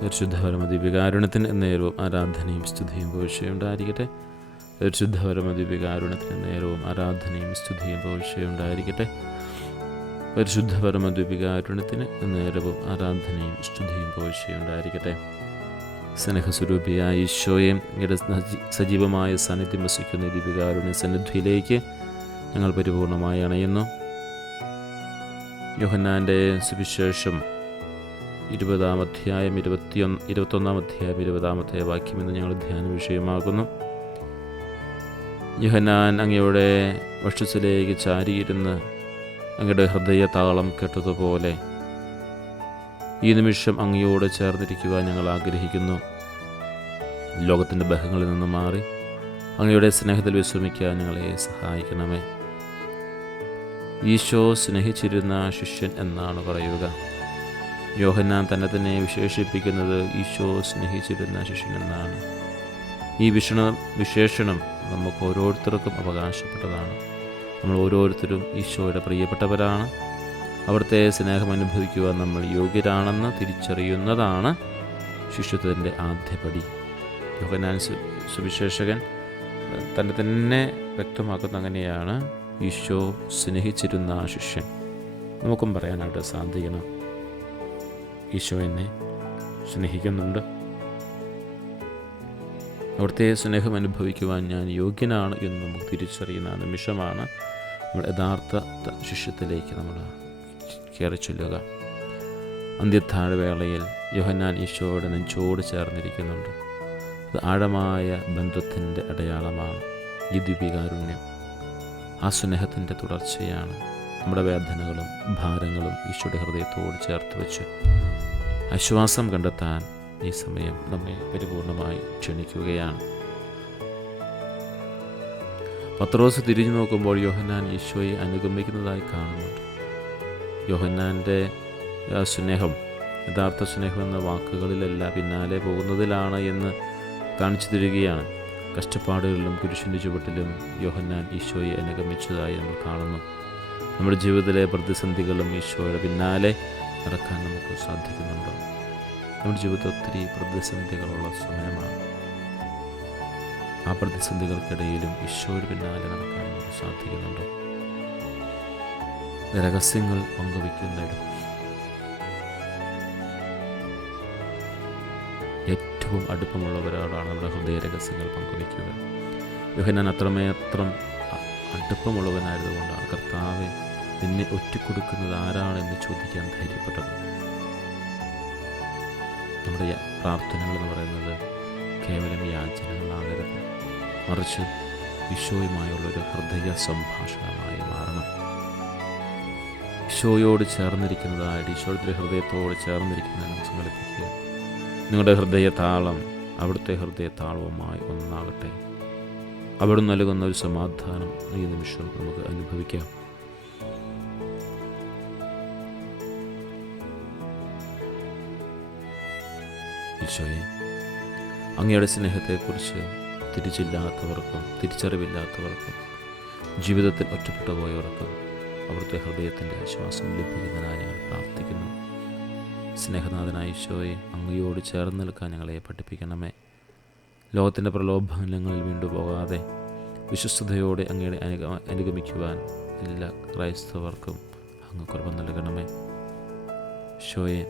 പരിശുദ്ധ പരമദിവ്യകാരുണ്യത്തിന് നേരവും ആരാധനയും സ്തുതിയും പുകഴ്ചയുണ്ടായിരിക്കട്ടെ. പരിശുദ്ധ പരമദിവ്യകാരുണ്യത്തിന് നേരവും ആരാധനയും സ്തുതിയും പുകഴ്ചയുണ്ടായിരിക്കട്ടെ. പരിശുദ്ധ പരമദിവ്യകാരുണ്യത്തിന് നേരവും ആരാധനയും സ്തുതിയും പുകഴ്ചയുണ്ടായിരിക്കട്ടെ. സ്നേഹസ്വരൂപിയായ ഈശോയെ, അങ്ങയുടെ സജീവമായ സാന്നിധ്യം വസിക്കുന്ന ദിവ്യകാരുണ്യ സന്നിധിയിലേക്ക് ഞങ്ങൾ പരിപൂർണമായി അണയുന്നു. യോഹന്നാൻ്റെ സുവിശേഷം 20-ാം അധ്യായം 21-ാം അധ്യായം 20-ാമത്തെ വാക്യം ഇന്ന് ഞങ്ങൾ ധ്യാന വിഷയമാകുന്നു. യോഹന്നാൻ അങ്ങയുടെ വക്ഷത്തിലേക്ക് ചാരിയിരുന്ന് അങ്ങയുടെ ഹൃദയ താളം കേട്ടതുപോലെ ഈ നിമിഷം അങ്ങയോട് ചേർന്നിരിക്കുവാൻ ഞങ്ങൾ ആഗ്രഹിക്കുന്നു. ലോകത്തിൻ്റെ ബഹങ്ങളിൽ നിന്ന് മാറി അങ്ങയുടെ സ്നേഹത്തിൽ വിശ്രമിക്കാൻ ഞങ്ങളെ സഹായിക്കണമേ. ഈശോ സ്നേഹിച്ചിരുന്ന ശിഷ്യൻ എന്നാണ് പറയുക. യോഹന്നാൻ തന്നെ വിശേഷിപ്പിക്കുന്നത് ഈശോ സ്നേഹിച്ചിരുന്ന ശിഷ്യൻ എന്നാണ്. ഈ വിശേഷണം നമുക്ക് ഓരോരുത്തർക്കും അവകാശപ്പെട്ടതാണ്. നമ്മൾ ഓരോരുത്തരും ഈശോയുടെ പ്രിയപ്പെട്ടവരാണ്. അവിടുത്തെ സ്നേഹം അനുഭവിക്കുവാൻ നമ്മൾ യോഗ്യരാണെന്ന് തിരിച്ചറിയുന്നതാണ് ശിഷ്യത്വത്തിൻ്റെ ആദ്യപടി. യോഹന്നാൻ സുവിശേഷകൻ തന്നെ വ്യക്തമാക്കുന്ന അങ്ങനെയാണ്, ഈശോ സ്നേഹിച്ചിരുന്ന ശിഷ്യൻ. നമുക്കും പറയാനായിട്ട് സാധിക്കണം, ഈശോ എന്നെ സ്നേഹിക്കുന്നുണ്ട്. അവിടുത്തെ സ്നേഹം അനുഭവിക്കുവാൻ ഞാൻ യോഗ്യനാണ് എന്ന് നമുക്ക് തിരിച്ചറിയുന്ന നിമിഷമാണ് നമ്മൾ യഥാർത്ഥ ശിഷ്യത്തിലേക്ക് നമ്മൾ കയറി ചൊല്ലുക. അന്ത്യത്താഴ വേളയിൽ യോഹന്നാൻ ഈശോയുടെ നെഞ്ചോട് ചേർന്നിരിക്കുന്നുണ്ട്. അത് ആഴമായ ബന്ധത്തിൻ്റെ അടയാളമാണ്. ഈ ദിവ്യകാരുണ്യം ആ സ്നേഹത്തിൻ്റെ തുടർച്ചയാണ്. നമ്മുടെ വേദനകളും ഭാരങ്ങളും ഈശോയുടെ ഹൃദയത്തോട് ചേർത്ത് വെച്ച് ആശ്വാസം കണ്ടെത്താൻ ഈ സമയം നമ്മെ പരിപൂർണമായി ക്ഷണിക്കുകയാണ്. പത്രോസ് തിരിഞ്ഞു നോക്കുമ്പോൾ യോഹന്നാൻ ഈശോയെ അനുഗമിക്കുന്നതായി കാണുന്നുണ്ട്. യോഹന്നാൻ്റെ സ്നേഹം, യഥാർത്ഥ സ്നേഹം എന്ന വാക്കുകളിലല്ല പിന്നാലെ പോകുന്നതിലാണ് എന്ന് കാണിച്ചു തരികയാണ്. കഷ്ടപ്പാടുകളിലും കുരിശിൻ്റെ ചുവട്ടിലും യോഹന്നാൻ ഈശോയെ അനുഗമിച്ചതായി നമ്മൾ കാണുന്നു. നമ്മുടെ ജീവിതത്തിലെ പ്രതിസന്ധികളും ഈശോയുടെ പിന്നാലെ നടക്കാൻ നമുക്ക് സാധിക്കുന്നുണ്ടോ? നമ്മുടെ ജീവിതത്തിൽ ഒത്തിരി പ്രതിസന്ധികളുള്ള സമയമാണ്. ആ പ്രതിസന്ധികൾക്കിടയിലും ഈശോയുടെ പിന്നാലെ നടക്കാൻ നമുക്ക് സാധിക്കുന്നുണ്ടോ? രഹസ്യങ്ങൾ പങ്കുവയ്ക്കുന്നിടം ഏറ്റവും അടുപ്പമുള്ളവരോടാണ് നമ്മുടെ ഹൃദയ രഹസ്യങ്ങൾ പങ്കുവയ്ക്കുക. യോഹന്നാൻ അത്രമേത്രം അടുപ്പമുള്ളവനായതുകൊണ്ടാണ് കർത്താവെ, നിന്നെ ഒറ്റിക്കൊടുക്കുന്നത് ആരാണെന്ന് ചോദിക്കാൻ ധൈര്യപ്പെട്ടത്. നമ്മുടെ പ്രാർത്ഥനകൾ എന്ന് പറയുന്നത് കേവലം യാചനകളാകരുത്, മറിച്ച് ഈശോയുമായുള്ളൊരു ഹൃദയ സംഭാഷണമായി മാറണം. ഈശോയോട് ചേർന്നിരിക്കുന്നതായിട്ട്, ഈശോയുടെ ഹൃദയത്തോട് ചേർന്നിരിക്കുന്നതിന് സങ്കല്പിക്കുക. നിങ്ങളുടെ ഹൃദയ താളം അവിടുത്തെ ഹൃദയ താളവുമായി ഒന്നാകട്ടെ. അവിടെ നൽകുന്ന ഒരു സമാധാനം ഈ നിമിഷം നമുക്ക് അനുഭവിക്കാം. ഈശോയെ, അങ്ങയുടെ സ്നേഹത്തെക്കുറിച്ച് തിരിച്ചില്ലാത്തവർക്കും തിരിച്ചറിവില്ലാത്തവർക്കും ജീവിതത്തിൽ ഒറ്റപ്പെട്ടു പോയവർക്കും അവിടുത്തെ ഹൃദയത്തിൻ്റെ ആശ്വാസം ലഭിക്കുന്നതിനായി ഞങ്ങൾ പ്രാർത്ഥിക്കുന്നു. സ്നേഹനാഥനായ ഈശോയെ, അങ്ങയോട് ചേർന്ന് നിൽക്കാൻ ഞങ്ങളെ പഠിപ്പിക്കണമേ. ലോകത്തിൻ്റെ പ്രലോഭനങ്ങളിൽ വീണ്ടുപോകാതെ വിശ്വസ്തയോടെ അങ്ങയുടെ അനുഗമിക്കുവാൻ എല്ലാ ക്രൈസ്തവർക്കും അങ്ങ് കൃപ നൽകണമേ. ഈശോയെ,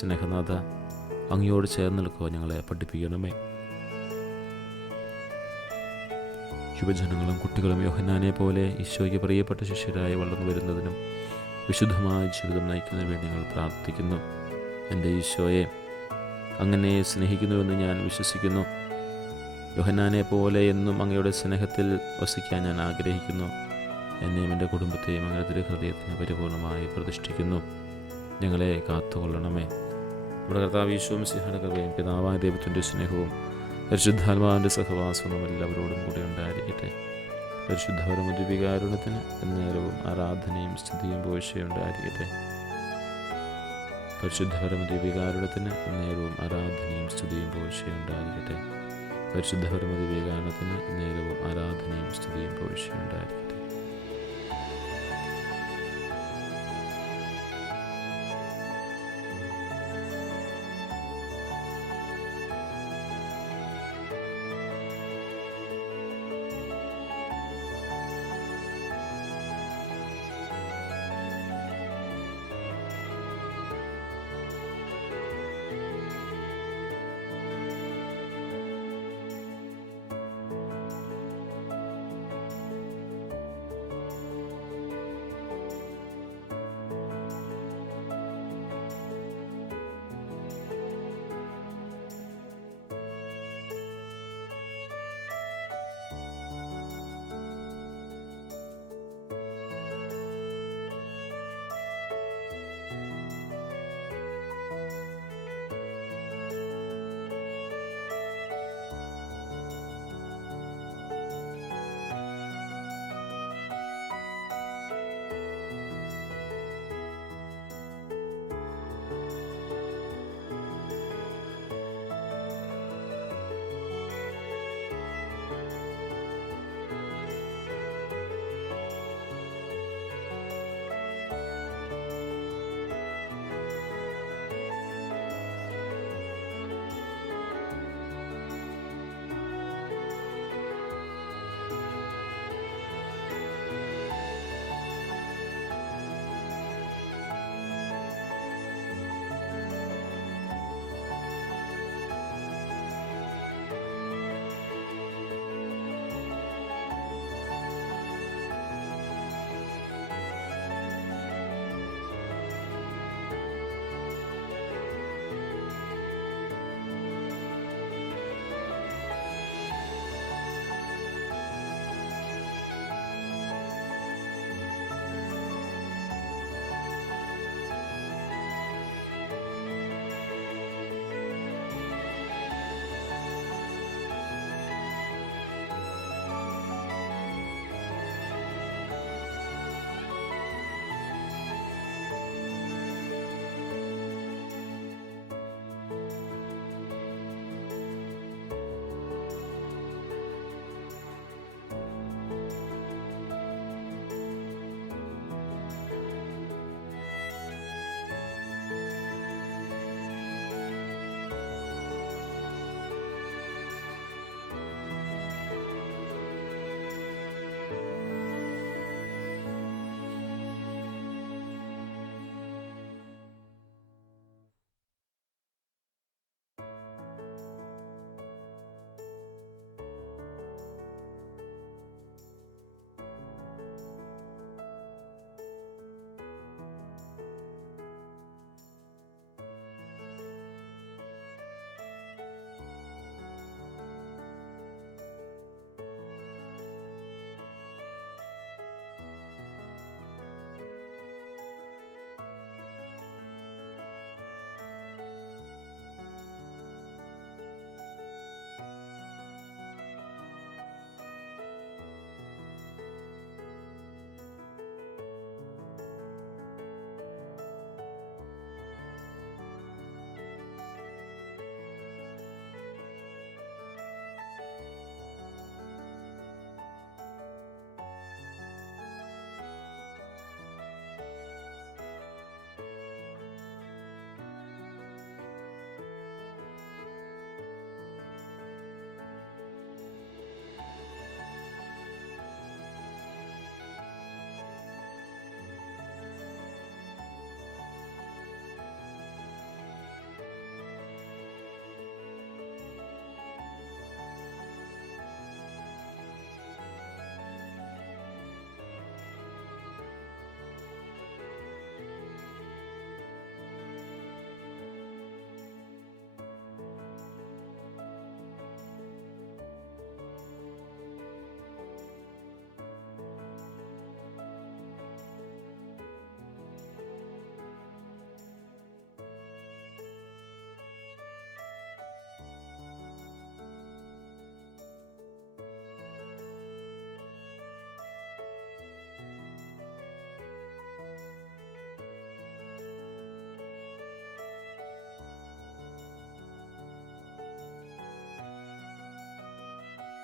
സ്നേഹനാഥ, അങ്ങയോട് ചേർന്ന് നിൽക്കുവാൻ ഞങ്ങളെ പഠിപ്പിക്കണമേ. യുവജനങ്ങളും കുട്ടികളും യോഹന്നാനെ പോലെ ഈശോയ്ക്ക് പ്രിയപ്പെട്ട ശിഷ്യരായി വളർന്നു വരുന്നതിനും വിശുദ്ധമായ ജീവിതം നയിക്കുന്നതിന് വേണ്ടി ഞങ്ങൾ പ്രാർത്ഥിക്കുന്നു. എൻ്റെ ഈശോയെ, അങ്ങനെ സ്നേഹിക്കുന്നുവെന്ന് ഞാൻ വിശ്വസിക്കുന്നു. യോഹന്നാനെ പോലെ എന്നും അങ്ങയുടെ സ്നേഹത്തിൽ വസിക്കാൻ ഞാൻ ആഗ്രഹിക്കുന്നു. എന്നെയും എൻ്റെ കുടുംബത്തെയും അങ്ങയുടെ തിരുഹൃദയത്തിന് പരിപൂർണമായി പ്രതിഷ്ഠിക്കുന്നു. ഞങ്ങളെ കാത്തുകൊള്ളണമേ. നമ്മുടെ കർത്താവ് ഈശോ മിശിഹായുടെ കൃപയും പിതാവായ ദൈവത്തിൻ്റെ സ്നേഹവും പരിശുദ്ധാത്മാവിൻ്റെ സഹവാസവും നമ്മളെല്ലാവരോടും കൂടെ ഉണ്ടായിരിക്കട്ടെ. പരിശുദ്ധ പരമദിവ്യകാരുണ്യത്തിന് എന്നേരവും ആരാധനയും സ്തുതിയും പുകഴ്ചയുണ്ടായിരിക്കട്ടെ. പരിശുദ്ധ പരമദിവ്യകാരുണ്യത്തിന് എന്നേരവും ആരാധനയും സ്തുതിയും പുകഴ്ചയുണ്ടായിരിക്കട്ടെ. പരിശുദ്ധ പരമദിവ്യകാരുണ്യത്തിന് എന്നേരവും ആരാധനയും സ്തുതിയും പുകഴ്ചയുണ്ടായിരിക്കട്ടെ.